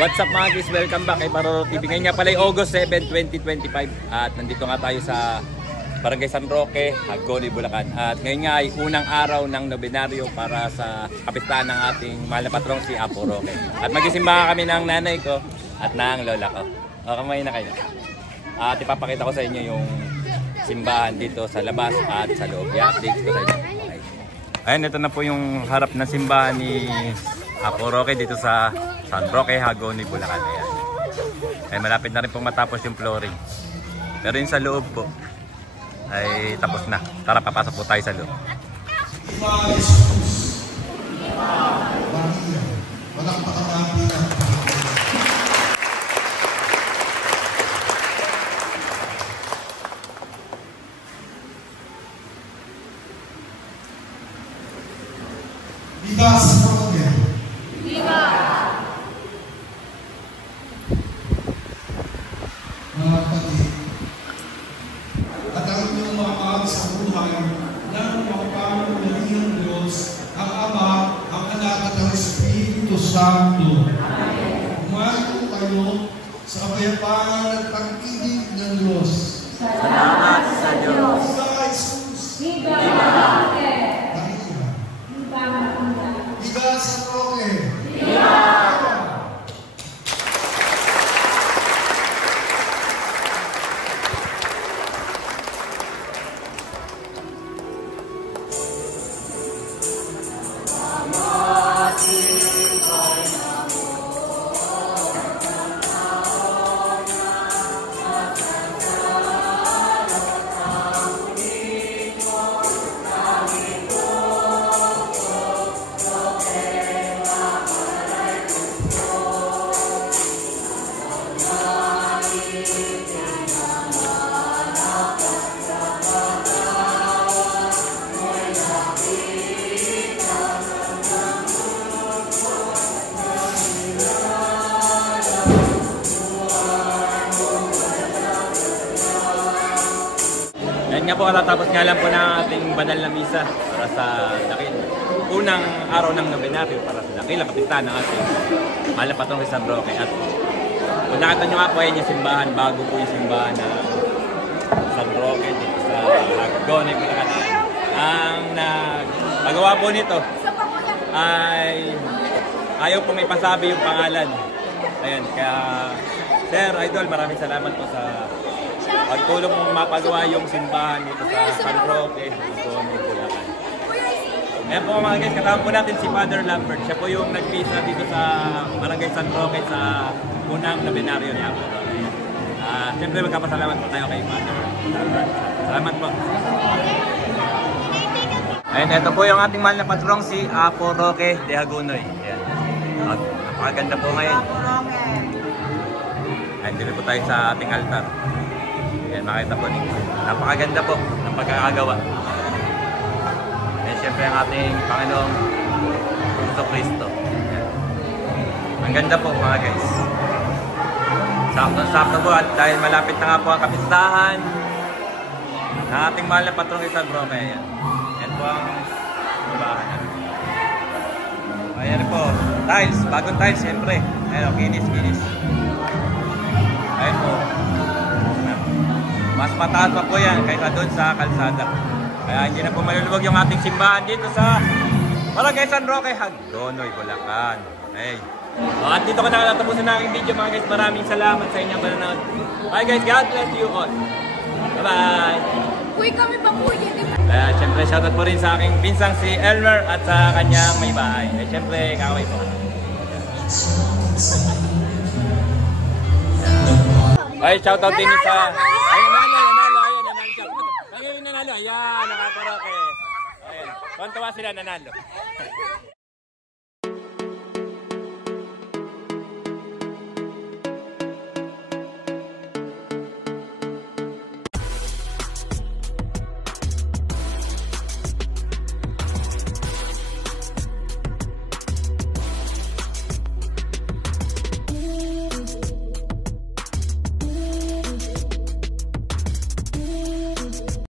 What's up mga guys? Welcome back kay Paroro TV. Ngayon nga pala August 7, 2025 at nandito nga tayo sa Barangay San Roque, Hagonoy, Bulacan. At ngayon nga ay unang araw ng nobenaryo para sa kapistahan ng ating mahal na patrong si Apo Roque. At magisimba kami ng nanay ko at ng lola ko. O, kamay na kayo. At ipapakita ko sa inyo yung simbahan dito sa labas at sa loob. I-update ko sa inyo. Okay. Ayan, ito na po yung harap na simbahan ni Apo Roque dito sa San Roque, Hagonoy, Bulacan. Ayan. Ay malapit na rin pong matapos yung flooring. Pero yung sa loob po ay tapos na. Tara, papasok po tayo sa loob. Viva San Roque! Viva! Mga kapatid, at ang inyong makakawag sa buhay ng mapapangalaman ng Diyos, ang Ama, ang Anak at ang Espiritu Santo. Umayon kayo sa kapayapaan at pag-ibig ng Diyos. Salamat sa Diyos! Viva Jesus! Viva Roque! Viva San Roque! Viva! Yan nga po, katatapos nga lang po ng ating banal na misa para sa unang araw ng nobenaryo para sa dakilang kapistahan ng ating mahal na patrong San Roque. At kung nakita nyo nga po, yan yung simbahan, bago po yung simbahan na San Roque dito sa Hagonoy, Bulacan. Ang nagawa po nito ay ayaw po may pasabi yung pangalan. Ayan, kaya Sir Idol, maraming salamat po sa pagtulong mong mapagawa yung simbahan dito sa San Roque, Hagonoy, Bulacan. Ayan po mga guys, kasama po natin si Father Lambert. Siya po yung nagpisa dito sa Barangay San Roque sa unang nobenaryo ni Apo Roque. Siyempre magkapasalamat po tayo kay Father Lambert. Salamat po. Ayan, ito po yung ating mahal na patrong si Apo Roque de Hagonoy. Ayan. Napakaganda po ngayon. Ayan, dito po tayo sa ating altar. Ayan, makita po ninyo. Napakaganda po ng pagkakagawa. Ayan, siyempre ang ating Panginoong Jesucristo. Ayan. Ang ganda po mga guys. Sakto-sakto po at dahil malapit na nga po ang kapistahan ng ating mahal na patrong San Roque. Ayan. Ayan po ang simbahan. Ayan po. Tiles. Bagong tiles siyempre. Ayan o. Kinis. Ayan po. Mas mataas pa po yan kaysa doon sa kalsada. Kaya hindi na po maluluwag yung ating simbahan dito sa Barangay San Roque, Hagonoy, Bulacan. Okay. At dito ko na natapusin na aking video mga guys. Maraming salamat sa inyong panonood. Bye guys, God bless you all. Bye-bye. Uy, kami pa po yun. Siyempre shoutout po rin sa aking pinsang si Elmer at sa kanyang may bahay. Siyempre kakaway po. Ay, shoutout din sa... Ay, nanalo. Ayan, nanalo. Ayan, nakakarake. Ayan, tuwan-tuwa sila, nanalo.